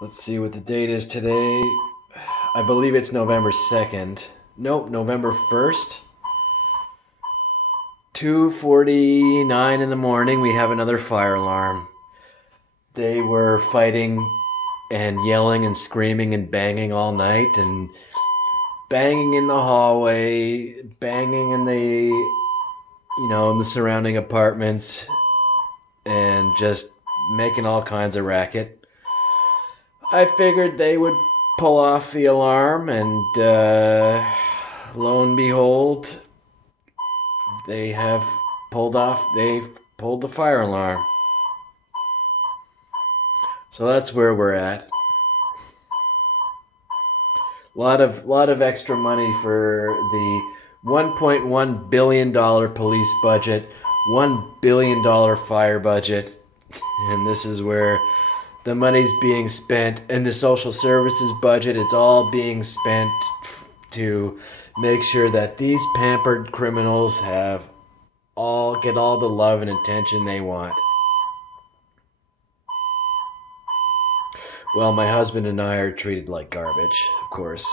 Let's see what the date is today. I believe it's November 2nd. Nope, November 1st. 2:49 in the morning, we have another fire alarm. They were fighting and yelling and screaming and banging all night and banging in the hallway, banging in in the surrounding apartments and just making all kinds of racket. I figured they would pull off the alarm, and lo and behold, they've pulled the fire alarm. So that's where we're at. Lot of extra money for the $1.1 billion police budget, $1 billion fire budget, and this is where the money's being spent. In the social services budget, it's all being spent to make sure that these pampered criminals get all the love and attention they want. Well, my husband and I are treated like garbage, of course.